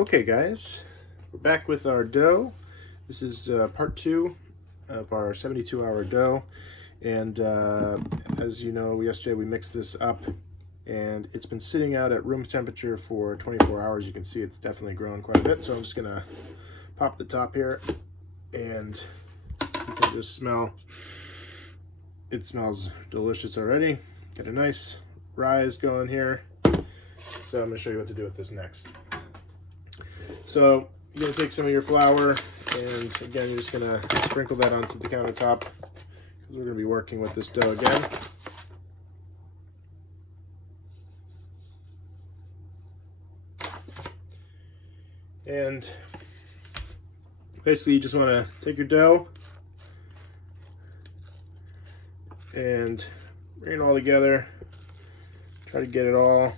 Okay guys, we're back with our dough. This is part 2 of our 72-hour dough, and as you know, yesterday we mixed this up and it's been sitting out at room temperature for 24 hours. You can see it's definitely grown quite a bit, so I'm just gonna pop the top here and you can just smell. It smells delicious already. Got a nice rise going here, so I'm gonna show you what to do with this next. So you're gonna take some of your flour, and again, you're just gonna sprinkle that onto the countertop because we're gonna be working with this dough again. And basically, you just want to take your dough and bring it all together. Try to get it all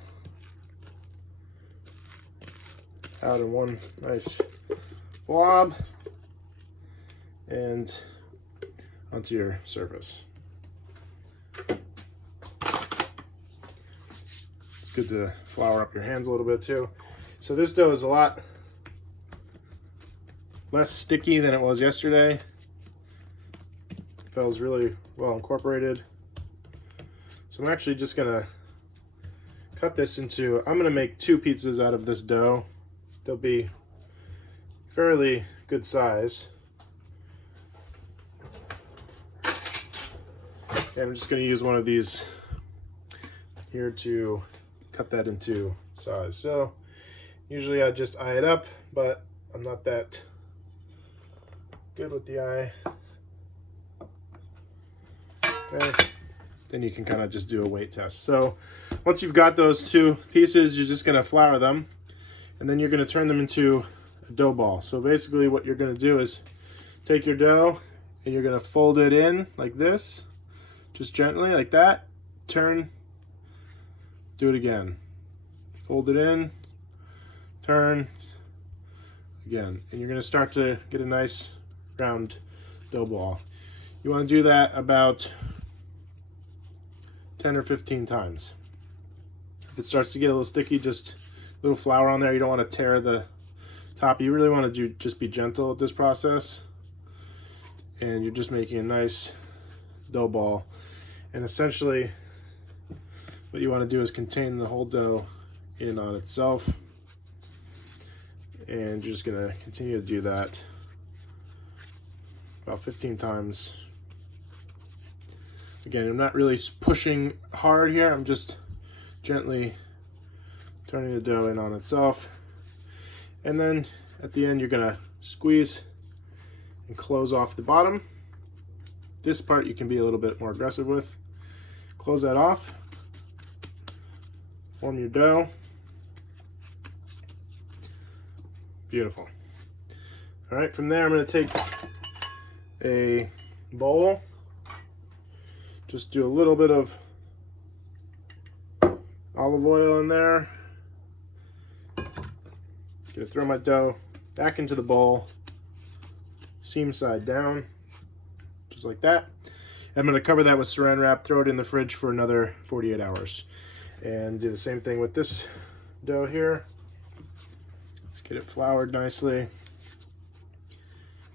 out in one nice blob and onto your surface. It's good to flour up your hands a little bit too. So this dough is a lot less sticky than it was yesterday. It feels really well incorporated. So I'm actually just gonna cut this into, I'm gonna make 2 pizzas out of this dough. They'll be fairly good size. And I'm just going to use one of these here to cut that into size. So usually I just eye it up, but I'm not that good with the eye. Okay. Then you can kind of just do a weight test. So once you've got those 2 pieces, you're just going to flour them. And then you're going to turn them into a dough ball. So basically what you're going to do is take your dough and you're going to fold it in like this, just gently like that. Turn, do it again. Fold it in, turn, again. And you're going to start to get a nice round dough ball. You want to do that about 10 or 15 times. If it starts to get a little sticky, just little flour on there. You don't want to tear the top. You really want to just be gentle with this process, and you're just making a nice dough ball. And essentially what you want to do is contain the whole dough in on itself, and you're just going to continue to do that about 15 times. Again, I'm not really pushing hard here. I'm just gently turning the dough in on itself. And then at the end, you're gonna squeeze and close off the bottom. This part you can be a little bit more aggressive with. Close that off. Form your dough. Beautiful. All right, from there, I'm gonna take a bowl. Just do a little bit of olive oil in there. Gonna throw my dough back into the bowl, seam side down, just like that. I'm gonna cover that with saran wrap, throw it in the fridge for another 48 hours. And do the same thing with this dough here. Let's get it floured nicely.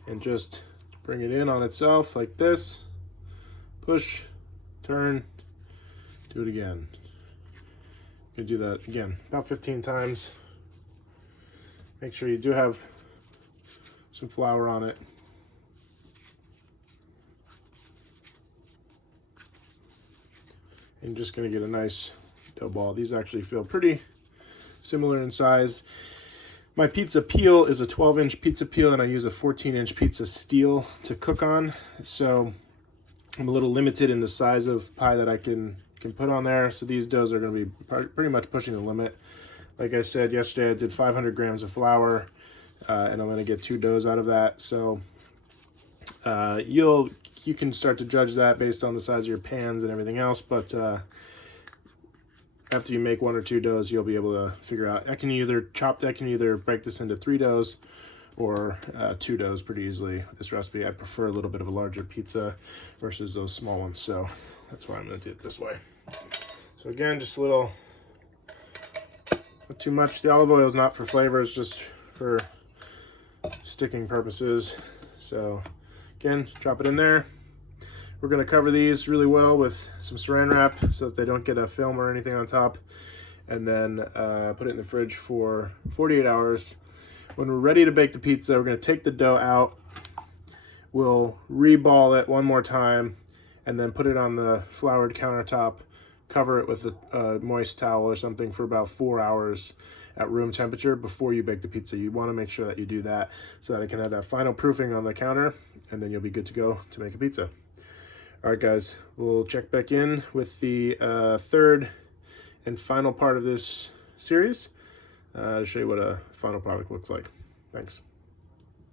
And just bring it in on itself like this. Push, turn, do it again. You can do that again about 15 times. Make sure you do have some flour on it. And you're just going to get a nice dough ball. These actually feel pretty similar in size. My pizza peel is a 12-inch pizza peel, and I use a 14-inch pizza steel to cook on. So I'm a little limited in the size of pie that I can put on there. So these doughs are going to be pretty much pushing the limit. Like I said yesterday, I did 500 grams of flour, and I'm going to get 2 doughs out of that. So you can start to judge that based on the size of your pans and everything else. But after you make 1 or 2 doughs, you'll be able to figure out. I can either break this into 3 doughs or 2 doughs pretty easily with this recipe. I prefer a little bit of a larger pizza versus those small ones, so that's why I'm going to do it this way. So again, just a little Not too much. The olive oil is not for flavor, it's just for sticking purposes. So again, drop it in there. We're going to cover these really well with some saran wrap so that they don't get a film or anything on top, and then put it in the fridge for 48 hours. When we're ready to bake the pizza, we're going to take the dough out. We'll re-ball it one more time and then put it on the floured countertop. Cover it with a moist towel or something for about 4 hours at room temperature before you bake the pizza. You want to make sure that you do that so that it can have that final proofing on the counter, and then you'll be good to go to make a pizza. All right, guys, we'll check back in with the third and final part of this series to show you what a final product looks like. Thanks.